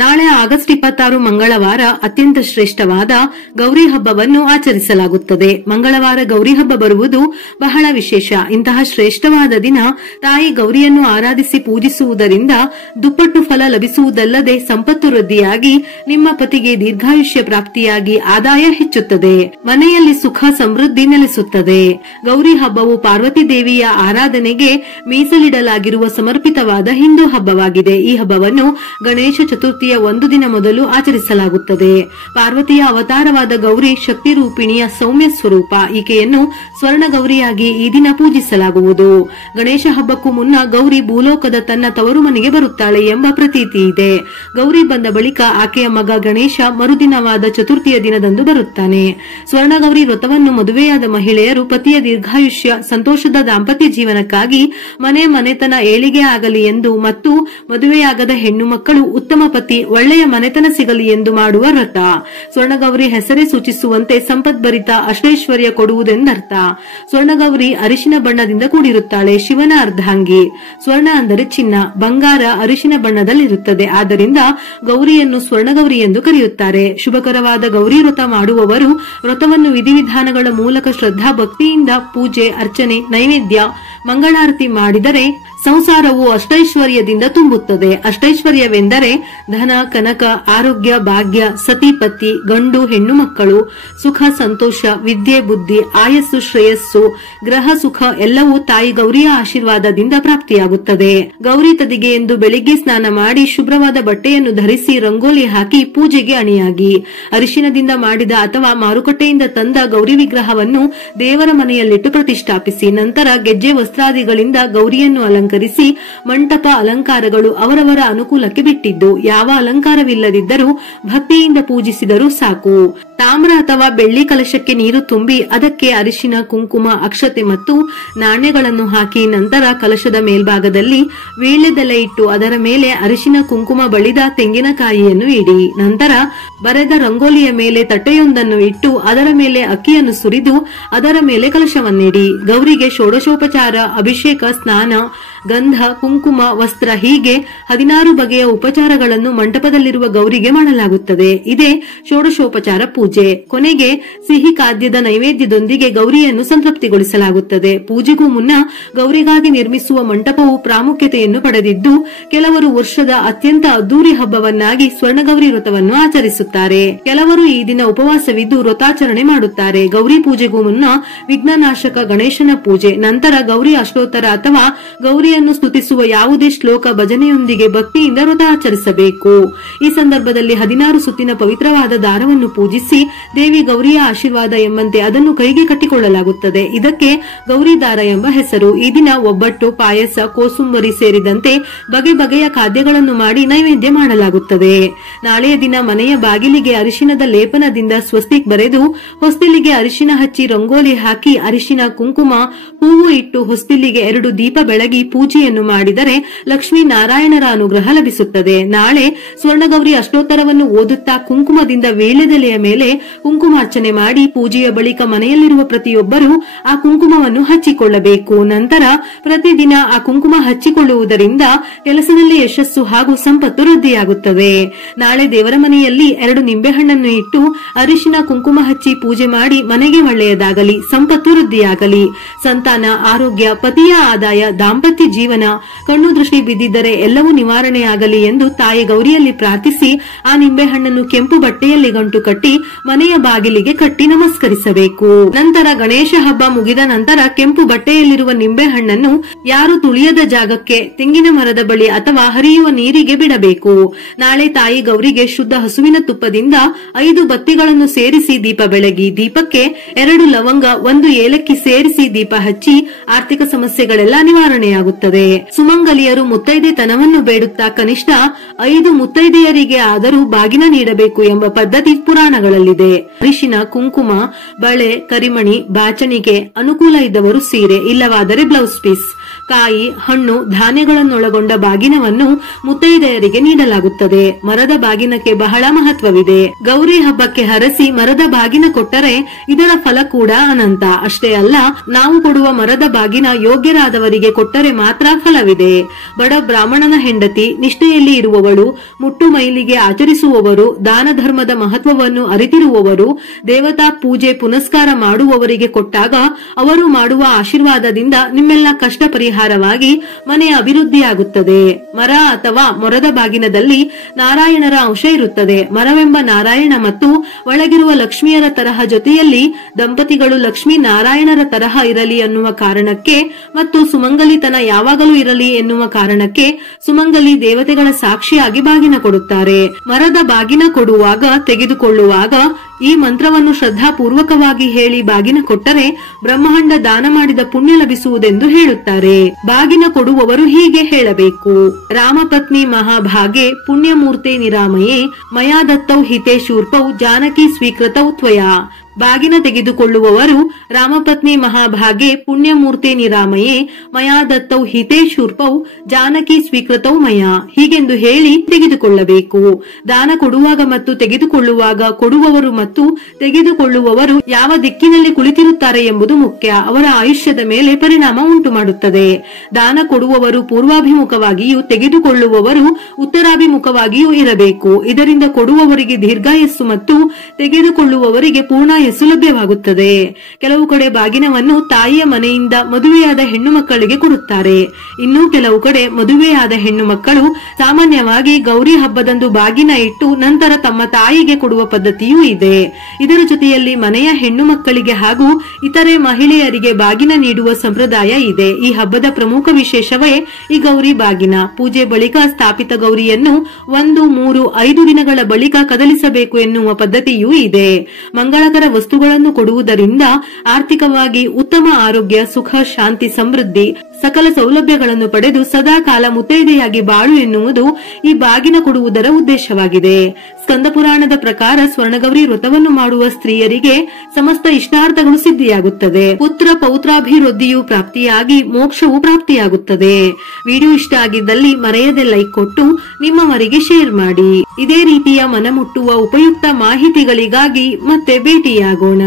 ನಾಳೆ ಆಗಸ್ಟ್ 26 ಮಂಗಳವಾರ ಅತ್ಯಂತ ಶ್ರೇಷ್ಠವಾದ ಗೌರಿ ಹಬ್ಬವನ್ನು ಆಚರಿಸಲಾಗುತ್ತದೆ. ಮಂಗಳವಾರ ಗೌರಿ ಹಬ್ಬ ಬರುವುದು ಬಹಳ ವಿಶೇಷ. ಇಂತಹ ಶ್ರೇಷ್ಠವಾದ ದಿನ ತಾಯಿ ಗೌರಿಯನ್ನು ಆರಾಧಿಸಿ ಪೂಜಿಸುವುದರಿಂದ ದುಪ್ಪಟ್ಟು ಫಲ ಲಭಿಸುವುದಲ್ಲದೆ ಸಂಪತ್ತು ವೃದ್ಧಿಯಾಗಿ ನಿಮ್ಮ ಪತಿಗೆ ದೀರ್ಘಾಯುಷ್ಯ ಪ್ರಾಪ್ತಿಯಾಗಿ ಆದಾಯ ಹೆಚ್ಚುತ್ತದೆ. ಮನೆಯಲ್ಲಿ ಸುಖ ಸಮೃದ್ಧಿ ನೆಲೆಸುತ್ತದೆ. ಗೌರಿ ಹಬ್ಬವು ಪಾರ್ವತಿ ದೇವಿಯ ಆರಾಧನೆಗೆ ಮೀಸಲಿಡಲಾಗಿರುವ ಸಮರ್ಪಿತವಾದ ಹಿಂದೂ ಹಬ್ಬವಾಗಿದೆ. ಈ ಹಬ್ಬವನ್ನು ಗಣೇಶ ಚತುರ್ಥಿಯ ಒಂದು ದಿನ ಮೊದಲು ಆಚರಿಸಲಾಗುತ್ತದೆ. ಪಾರ್ವತಿಯ ಅವತಾರವಾದ ಗೌರಿ ಶಕ್ತಿ ರೂಪಿಣಿಯ ಸೌಮ್ಯ ಸ್ವರೂಪ. ಈಕೆಯನ್ನು ಸ್ವರ್ಣ ಗೌರಿಯಾಗಿ ಈ ದಿನ ಪೂಜಿಸಲಾಗುವುದು. ಗಣೇಶ ಹಬ್ಬಕ್ಕೂ ಮುನ್ನ ಗೌರಿ ಭೂಲೋಕದ ತನ್ನ ತವರು ಮನೆಗೆ ಬರುತ್ತಾಳೆ ಎಂಬ ಪ್ರತೀತಿ ಇದೆ. ಗೌರಿ ಬಂದ ಬಳಿಕ ಆಕೆಯ ಮಗ ಗಣೇಶ ಮರುದಿನವಾದ ಚತುರ್ಥಿಯ ದಿನದಂದು ಬರುತ್ತಾನೆ. ಸ್ವರ್ಣ ಗೌರಿ ವ್ರತವನ್ನು ಮದುವೆಯಾದ ಮಹಿಳೆಯರು ಪತಿಯ ದೀರ್ಘಾಯುಷ್ಯ ಸಂತೋಷದ ದಾಂಪತ್ಯ ಜೀವನಕ್ಕಾಗಿ ಮನೆತನ ಏಳಿಗೆ ಆಗಲಿ ಎಂದು ಮತ್ತು ಮದುವೆಯಾಗದ ಹೆಣ್ಣು ಮಕ್ಕಳು ಉತ್ತಮ ಪತಿ ಒಳ್ಳೆಯ ಮನೆತನ ಸಿಗಲಿ ಎಂದು ಮಾಡುವ ವ್ರತ. ಸ್ವರ್ಣಗೌರಿ ಹೆಸರೇ ಸೂಚಿಸುವಂತೆ ಸಂಪದ್ಭರಿತ ಅಷ್ಟೈಶ್ವರ್ಯ ಕೊಡುವುದೆಂದರ್ಥ. ಸ್ವರ್ಣಗೌರಿ ಅರಿಶಿನ ಬಣ್ಣದಿಂದ ಕೂಡಿರುತ್ತಾಳೆ. ಶಿವನ ಅರ್ಧಾಂಗಿ. ಸ್ವರ್ಣ ಅಂದರೆ ಚಿನ್ನ, ಬಂಗಾರ ಅರಿಶಿನ ಬಣ್ಣದಲ್ಲಿರುತ್ತದೆ. ಆದ್ದರಿಂದ ಗೌರಿಯನ್ನು ಸ್ವರ್ಣಗೌರಿ ಎಂದು ಕರೆಯುತ್ತಾರೆ. ಶುಭಕರವಾದ ಗೌರಿ ವ್ರತ ಮಾಡುವವರು ವ್ರತವನ್ನು ವಿಧಿವಿಧಾನಗಳ ಮೂಲಕ ಶ್ರದ್ಧಾ ಭಕ್ತಿಯಿಂದ ಪೂಜೆ, ಅರ್ಚನೆ, ನೈವೇದ್ಯ, ಮಂಗಳಾರತಿ ಮಾಡಿದರೆ ಸಂಸಾರವು ಅಷ್ಟೈಶ್ವರ್ಯದಿಂದ ತುಂಬುತ್ತದೆ. ಅಷ್ಟೈಶ್ವರ್ಯವೆಂದರೆ ಧನ, ಕನಕ, ಆರೋಗ್ಯ, ಭಾಗ್ಯ, ಸತಿಪತಿ, ಗಂಡು ಹೆಣ್ಣು ಮಕ್ಕಳು, ಸುಖ ಸಂತೋಷ, ವಿದ್ಯೆ, ಬುದ್ಧಿ, ಆಯಸ್ಸು, ಶ್ರೇಯಸ್ಸು, ಗ್ರಹ ಸುಖ ಎಲ್ಲವೂ ತಾಯಿ ಗೌರಿಯ ಆಶೀರ್ವಾದದಿಂದ ಪ್ರಾಪ್ತಿಯಾಗುತ್ತದೆ. ಗೌರಿ ತದಿಗೆ ಎಂದು ಬೆಳಿಗ್ಗೆ ಸ್ನಾನ ಮಾಡಿ ಶುಭ್ರವಾದ ಬಟ್ಟೆಯನ್ನು ಧರಿಸಿ ರಂಗೋಲಿ ಹಾಕಿ ಪೂಜೆಗೆ ಅಣಿಯಾಗಿ ಅರಿಶಿನದಿಂದ ಮಾಡಿದ ಅಥವಾ ಮಾರುಕಟ್ಟೆಯಿಂದ ತಂದ ಗೌರಿ ವಿಗ್ರಹವನ್ನು ದೇವರ ಮನೆಯಲ್ಲಿಟ್ಟು ಪ್ರತಿಷ್ಠಾಪಿಸಿ ನಂತರ ಗೆಜ್ಜೆ ವಸ್ತ್ರಾದಿಗಳಿಂದ ಗೌರಿಯನ್ನು ಅಲಂಕರಿಸಿ ಮಂಟಪ ಅಲಂಕಾರಗಳು ಅವರವರ ಅನುಕೂಲಕ್ಕೆ ಬಿಟ್ಟಿದ್ದು. ಯಾವ ಅಲಂಕಾರವಿಲ್ಲದಿದ್ದರೂ ಭಕ್ತಿಯಿಂದ ಪೂಜಿಸಿದರೂ ಸಾಕು. ತಾಮ್ರ ಅಥವಾ ಬೆಳ್ಳಿ ಕಲಶಕ್ಕೆ ನೀರು ತುಂಬಿ ಅದಕ್ಕೆ ಅರಿಶಿನ, ಕುಂಕುಮ, ಅಕ್ಷತೆ ಮತ್ತು ನಾಣ್ಯಗಳನ್ನು ಹಾಕಿ ನಂತರ ಕಲಶದ ಮೇಲ್ಭಾಗದಲ್ಲಿ ವೀಳ್ಯದೆಲೆ ಇಟ್ಟು ಅದರ ಮೇಲೆ ಅರಿಶಿನ ಕುಂಕುಮ ಬಳಿದ ತೆಂಗಿನಕಾಯಿಯನ್ನು ಇಡಿ. ನಂತರ ಬರೆದ ರಂಗೋಲಿಯ ಮೇಲೆ ತಟ್ಟೆಯೊಂದನ್ನು ಇಟ್ಟು ಅದರ ಮೇಲೆ ಅಕ್ಕಿಯನ್ನು ಸುರಿದು ಅದರ ಮೇಲೆ ಕಲಶವನ್ನಿಡಿ. ಗೌರಿಗೆ ಷೋಡಶೋಪಚಾರ, ಅಭಿಷೇಕ, ಸ್ನಾನ, ಗಂಧ, ಕುಂಕುಮ, ವಸ್ತ್ರ ಹೀಗೆ 16 ಬಗೆಯ ಉಪಚಾರಗಳನ್ನು ಮಂಟಪದಲ್ಲಿರುವ ಗೌರಿಗೆ ಮಾಡಲಾಗುತ್ತದೆ. ಇದೇ ಷೋಡಶೋಪಚಾರ ಪೂಜೆ. ಕೊನೆಗೆ ಸಿಹಿ ಖಾದ್ಯದ ನೈವೇದ್ಯದೊಂದಿಗೆ ಗೌರಿಯನ್ನು ಸಂತೃಪ್ತಿಗೊಳಿಸಲಾಗುತ್ತದೆ. ಪೂಜೆಗೂ ಮುನ್ನ ಗೌರಿಗಾಗಿ ನಿರ್ಮಿಸುವ ಮಂಟಪವು ಪ್ರಾಮುಖ್ಯತೆಯನ್ನು ಪಡೆದಿದ್ದು ಕೆಲವರು ವರ್ಷದ ಅತ್ಯಂತ ಅದ್ದೂರಿ ಹಬ್ಬವನ್ನಾಗಿ ಸ್ವರ್ಣಗೌರಿ ವ್ರತವನ್ನು ಆಚರಿಸುತ್ತಾರೆ. ಕೆಲವರು ಈ ದಿನ ಉಪವಾಸವಿದ್ದು ವ್ರತಾಚರಣೆ ಮಾಡುತ್ತಾರೆ. ಗೌರಿ ಪೂಜೆಗೂ ಮುನ್ನ ವಿಘ್ನನಾಶಕ ಗಣೇಶನ ಪೂಜೆ, ನಂತರ ಗೌರಿ ಅಷ್ಟೋತ್ತರ ಅಥವಾ ಗೌರಿಯನ್ನು ಸ್ತುತಿಸುವ ಯಾವುದೇ ಶ್ಲೋಕ ಭಜನೆಯೊಂದಿಗೆ ಭಕ್ತಿಯಿಂದ ವ್ರತ ಆಚರಿಸಬೇಕು. ಈ ಸಂದರ್ಭದಲ್ಲಿ 16 ಸುತ್ತಿನ ಪವಿತ್ರವಾದ ದಾರವನ್ನು ಪೂಜಿಸಿ ದೇವಿ ಗೌರಿಯ ಆಶೀರ್ವಾದ ಎಂಬಂತೆ ಅದನ್ನು ಕೈಗೆ ಕಟ್ಟಿಕೊಳ್ಳಲಾಗುತ್ತದೆ. ಇದಕ್ಕೆ ಗೌರಿ ದಾರ ಎಂಬ ಹೆಸರು. ಈ ದಿನ ಒಬ್ಬಟ್ಟು, ಪಾಯಸ, ಕೋಸುಂಬರಿ ಸೇರಿದಂತೆ ಬಗೆ ಬಗೆಯ ಖಾದ್ಯಗಳನ್ನು ಮಾಡಿ ನೈವೇದ್ಯ ಮಾಡಲಾಗುತ್ತದೆ. ನಾಳೆಯ ದಿನ ಮನೆಯ ಬಾಗಿಲಿಗೆ ಅರಿಶಿನದ ಲೇಪನದಿಂದ ಸ್ವಸ್ತಿಕ್ ಬರೆದು ಹೊಸ್ತಿಲಿಗೆ ಅರಿಶಿನ ಹಚ್ಚಿ ರಂಗೋಲಿ ಹಾಕಿ ಅರಿಶಿನ, ಕುಂಕುಮ, ಹೂವು ಇಟ್ಟು ಹೊಸ್ತಿಲಿಗೆ 2 ದೀಪ ಬೆಳಗಿ ಪೂಜೆಯನ್ನು ಮಾಡಿದರೆ ಲಕ್ಷ್ಮೀ ನಾರಾಯಣರ ಅನುಗ್ರಹ ಲಭಿಸುತ್ತದೆ. ನಾಳೆ ಸ್ವರ್ಣಗೌರಿ ಅಷ್ಟೋತ್ತರವನ್ನು ಓದುತ್ತಾ ಕುಂಕುಮದಿಂದ ವೀಳ್ಯದೆಲೆಯ ಮೇಲೆ ಕುಂಕುಮಾರ್ಚನೆ ಮಾಡಿ ಪೂಜೆಯ ಬಳಿಕ ಮನೆಯಲ್ಲಿರುವ ಪ್ರತಿಯೊಬ್ಬರೂ ಆ ಕುಂಕುಮವನ್ನು ಹಚ್ಚಿಕೊಳ್ಳಬೇಕು. ನಂತರ ಪ್ರತಿದಿನ ಆ ಕುಂಕುಮ ಹಚ್ಚಿಕೊಳ್ಳುವುದರಿಂದ ಕೆಲಸದಲ್ಲಿ ಯಶಸ್ಸು ಹಾಗೂ ಸಂಪತ್ತು ವೃದ್ಧಿಯಾಗುತ್ತದೆ. ನಾಳೆ ದೇವರ ಮನೆಯಲ್ಲಿ 2 ನಿಂಬೆಹಣ್ಣನ್ನು ಇಟ್ಟು ಅರಿಶಿನ, ಕುಂಕುಮ ಹಚ್ಚಿ ಪೂಜೆ ಮಾಡಿ ಮನೆಗೆ ಒಳ್ಳೆಯದಾಗಲಿ, ಸಂಪತ್ತು ವೃದ್ಧಿಯಾಗಲಿ, ಸಂತಾನ, ಆರೋಗ್ಯ, ಪತಿಯ ಆದಾಯ, ದಾಂಪತ್ಯ ಜೀವನ, ಕಣ್ಣು ದೃಷ್ಟಿ ಬಿದ್ದಿದ್ದರೆ ಎಲ್ಲವೂ ನಿವಾರಣೆಯಾಗಲಿ ಎಂದು ತಾಯಿ ಗೌರಿಯಲ್ಲಿ ಪ್ರಾರ್ಥಿಸಿ ಆ ನಿಂಬೆಹಣ್ಣನ್ನು ಕೆಂಪು ಬಟ್ಟೆಯಲ್ಲಿ ಗಂಟು ಕಟ್ಟಿ ಮನೆಯ ಬಾಗಿಲಿಗೆ ಕಟ್ಟಿ ನಮಸ್ಕರಿಸಬೇಕು. ನಂತರ ಗಣೇಶ ಹಬ್ಬ ಮುಗಿದ ನಂತರ ಕೆಂಪು ಬಟ್ಟೆಯಲ್ಲಿರುವ ನಿಂಬೆಹಣ್ಣನ್ನು ಯಾರು ತುಳಿಯದ ಜಾಗಕ್ಕೆ, ತೆಂಗಿನ ಮರದ ಬಳಿ ಅಥವಾ ಹರಿಯುವ ನೀರಿಗೆ ಬಿಡಬೇಕು. ನಾಳೆ ತಾಯಿ ಗೌರಿಗೆ ಶುದ್ಧ ಹಸುವಿನ ತುಪ್ಪದಿಂದ 5 ಬತ್ತಿಗಳನ್ನು ಸೇರಿಸಿ ದೀಪ ಬೆಳಗಿ ದೀಪಕ್ಕೆ 2 ಲವಂಗ, 1 ಏಲಕ್ಕಿ ಸೇರಿಸಿ ದೀಪ ಹಚ್ಚಿ ಆರ್ಥಿಕ ಸಮಸ್ಯೆಗಳೆಲ್ಲ ನಿವಾರಣೆಯಾಗುತ್ತದೆ. ಸುಮಂಗಲಿಯರು ಮುತ್ತೈದೆತನವನ್ನು ಬೇಡುತ್ತಾ ಕನಿಷ್ಠ 5 ಮುತ್ತೈದೆಯರಿಗೆ ಆದರೂ ಬಾಗಿನ ನೀಡಬೇಕು ಎಂಬ ಪದ್ಧತಿ ಪುರಾಣಗಳಲ್ಲಿದೆ. ಅರಿಶಿನ, ಕುಂಕುಮ, ಬಳೆ, ಕರಿಮಣಿ, ಬಾಚಣಿಗೆ, ಅನುಕೂಲ ಇದ್ದವರು ಸೀರೆ, ಇಲ್ಲವಾದರೆ ಬ್ಲೌಸ್ ಪೀಸ್, ಕಾಯಿ, ಹಣ್ಣು, ಧಾನ್ಯಗಳನ್ನೊಳಗೊಂಡ ಬಾಗಿನವನ್ನು ಮುತ್ತೈದೆಯರಿಗೆ ನೀಡಲಾಗುತ್ತದೆ. ಮರದ ಬಾಗಿನಕ್ಕೆ ಬಹಳ ಮಹತ್ವವಿದೆ. ಗೌರಿ ಹಬ್ಬಕ್ಕೆ ಹರಸಿ ಮರದ ಬಾಗಿನ ಕೊಟ್ಟರೆ ಇದರ ಫಲ ಕೂಡ ಅನಂತ. ಅಷ್ಟೇ ಅಲ್ಲ, ನಾವು ಕೊಡುವ ಮರದ ಬಾಗಿನ ಯೋಗ್ಯರಾದವರಿಗೆ ಕೊಟ್ಟರೆ ಮಾತ್ರ ಫಲವಿದೆ. ಬಡ ಬ್ರಾಹ್ಮಣನ ಹೆಂಡತಿ, ನಿಷ್ಠೆಯಲ್ಲಿ ಇರುವವಳು, ಮುಟ್ಟು ಮೈಲಿಗೆ ಆಚರಿಸುವವರು, ದಾನ ಧರ್ಮದ ಮಹತ್ವವನ್ನು ಅರಿತಿರುವವರು, ದೇವತಾ ಪೂಜೆ ಪುನಸ್ಕಾರ ಮಾಡುವವರಿಗೆ ಕೊಟ್ಟಾಗ ಅವರು ಮಾಡುವ ಆಶೀರ್ವಾದದಿಂದ ನಿಮ್ಮೆಲ್ಲ ಕಷ್ಟ ಪರಿಹಾರವಾಗಿ ಮನೆಯ ಅಭಿವೃದ್ಧಿಯಾಗುತ್ತದೆ. ಮರ ಅಥವಾ ಮೊರದ ಬಾಗಿನದಲ್ಲಿ ನಾರಾಯಣರ ಅಂಶ ಇರುತ್ತದೆ. ಮರವೆಂಬ ನಾರಾಯಣ ಮತ್ತು ಒಳಗಿರುವ ಲಕ್ಷ್ಮಿಯರ ತರಹ ಜೊತೆಯಲ್ಲಿ ದಂಪತಿಗಳು ಲಕ್ಷ್ಮೀ ನಾರಾಯಣರ ತರಹ ಇರಲಿ ಎನ್ನುವ ಕಾರಣಕ್ಕೆ ಮತ್ತು ಸುಮಂಗಲಿತನ ಯಾವಾಗಲೂ ಇರಲಿ ಎನ್ನುವ ಕಾರಣಕ್ಕೆ ಸುಮಂಗಲಿ ದೇವತೆಗಳ ಸಾಕ್ಷಿಯಾಗಿ ಬಾಗಿನ ಕೊಡುತ್ತಾರೆ. ಮರದ ಬಾಗಿನ ಕೊಡುವಾಗ, ತೆಗೆದುಕೊಳ್ಳುವಾಗ ಈ ಮಂತ್ರವನ್ನು ಶ್ರದ್ಧಾಪೂರ್ವಕವಾಗಿ ಹೇಳಿ ಬಾಗಿನ ಕೊಟ್ಟರೆ ಬ್ರಹ್ಮಾಂಡ ದಾನ ಮಾಡಿದ ಪುಣ್ಯ ಲಭಿಸುವುದೆಂದು ಹೇಳುತ್ತಾರೆ. ಬಾಗಿನ ಕೊಡುವವರು ಹೀಗೆ ಹೇಳಬೇಕು: ರಾಮಪತ್ನಿ ಮಹಾಭಾಗೆ ಪುಣ್ಯಮೂರ್ತೆ ನಿರಾಮಯೇ ಮಯಾ ದತ್ತೌ ಹಿತೇ ಶೂರ್ಪೌ ಜಾನಕಿ ಸ್ವೀಕೃತೌ ತ್ವಯಾ. ಬಾಗಿನ ತೆಗೆದುಕೊಳ್ಳುವವರು ರಾಮಪತ್ನಿ ಮಹಾಭಾಗೆ ಪುಣ್ಯಮೂರ್ತೆ ನಿರಾಮಯೇ ಮಯಾ ದತ್ತೌ ಹಿತೇ ಶೂರ್ಪೌ ಜಾನಕಿ ಸ್ವೀಕೃತೌ ಮಯಾ ಹೀಗೆಂದು ಹೇಳಿ ತೆಗೆದುಕೊಳ್ಳಬೇಕು. ದಾನ ಕೊಡುವಾಗ ಮತ್ತು ತೆಗೆದುಕೊಳ್ಳುವಾಗ ಕೊಡುವವರು ಮತ್ತು ತೆಗೆದುಕೊಳ್ಳುವವರು ಯಾವ ದಿಕ್ಕಿನಲ್ಲಿ ಕುಳಿತಿರುತ್ತಾರೆ ಎಂಬುದು ಮುಖ್ಯ. ಅವರ ಆಯುಷ್ಯದ ಮೇಲೆ ಪರಿಣಾಮ ಉಂಟು ಮಾಡುತ್ತದೆ. ದಾನ ಕೊಡುವವರು ಪೂರ್ವಾಭಿಮುಖವಾಗಿಯೂ ತೆಗೆದುಕೊಳ್ಳುವವರು ಉತ್ತರಾಭಿಮುಖವಾಗಿಯೂ ಇರಬೇಕು. ಇದರಿಂದ ಕೊಡುವವರಿಗೆ ದೀರ್ಘಾಯಸ್ಸು ಮತ್ತು ತೆಗೆದುಕೊಳ್ಳುವವರಿಗೆ ಪೂರ್ಣ ಲಭ್ಯವಾಗುತ್ತದೆ. ಕೆಲವು ಕಡೆ ಬಾಗಿನವನ್ನು ತಾಯಿಯ ಮನೆಯಿಂದ ಮದುವೆಯಾದ ಹೆಣ್ಣು ಮಕ್ಕಳಿಗೆ ಕೊಡುತ್ತಾರೆ. ಇನ್ನು ಕೆಲವು ಕಡೆ ಮದುವೆಯಾದ ಹೆಣ್ಣು ಮಕ್ಕಳು ಸಾಮಾನ್ಯವಾಗಿ ಗೌರಿ ಹಬ್ಬದಂದು ಬಾಗಿನ ಇಟ್ಟು ನಂತರ ತಮ್ಮ ತಾಯಿಗೆ ಕೊಡುವ ಪದ್ಧತಿಯೂ ಇದೆ. ಇದರ ಜೊತೆಯಲ್ಲಿ ಮನೆಯ ಹೆಣ್ಣು ಮಕ್ಕಳಿಗೆ ಹಾಗೂ ಇತರೆ ಮಹಿಳೆಯರಿಗೆ ಬಾಗಿನ ನೀಡುವ ಸಂಪ್ರದಾಯ ಇದೆ. ಈ ಹಬ್ಬದ ಪ್ರಮುಖ ವಿಶೇಷವೇ ಈ ಗೌರಿ ಬಾಗಿನ. ಪೂಜೆ ಬಳಿಕ ಸ್ಥಾಪಿತ ಗೌರಿಯನ್ನು 1, 3, 5 ದಿನಗಳ ಬಳಿಕ ಕದಲಿಸಬೇಕು ಎನ್ನುವ ಪದ್ಧತಿಯೂ ಇದೆ. ಮಂಗಳಕರ ವಸ್ತುಗಳನ್ನು ಕೊಡುವುದರಿಂದ ಆರ್ಥಿಕವಾಗಿ ಉತ್ತಮ ಆರೋಗ್ಯ, ಸುಖ, ಶಾಂತಿ, ಸಮೃದ್ಧಿ, ಸಕಲ ಸೌಲಭ್ಯಗಳನ್ನು ಪಡೆದು ಸದಾ ಕಾಲ ಮುತ್ತೈದೆಯಾಗಿ ಬಾಳು ಎನ್ನುವುದು ಈ ಬಾಗಿನ ಕೊಡುವುದರ ಉದ್ದೇಶವಾಗಿದೆ. ಸ್ಕಂದ ಪುರಾಣದ ಪ್ರಕಾರ ಸ್ವರ್ಣಗೌರಿ ವ್ರತವನ್ನು ಮಾಡುವ ಸ್ತ್ರೀಯರಿಗೆ ಸಮಸ್ತ ಇಷ್ಟಾರ್ಥಗಳು ಸಿದ್ಧಿಯಾಗುತ್ತದೆ. ಪುತ್ರ ಪೌತ್ರಾಭಿವೃದ್ಧಿಯು ಪ್ರಾಪ್ತಿಯಾಗಿ ಮೋಕ್ಷವು ಪ್ರಾಪ್ತಿಯಾಗುತ್ತದೆ. ವಿಡಿಯೋ ಇಷ್ಟ ಆಗಿದ್ದಲ್ಲಿ ಮರೆಯದೆ ಲೈಕ್ ಕೊಟ್ಟು ನಿಮ್ಮವರಿಗೆ ಶೇರ್ ಮಾಡಿ. ಇದೇ ರೀತಿಯ ಮನಮುಟ್ಟುವ ಉಪಯುಕ್ತ ಮಾಹಿತಿಗಳಿಗಾಗಿ ಮತ್ತೆ ಭೇಟಿಯಾಗೋಣ.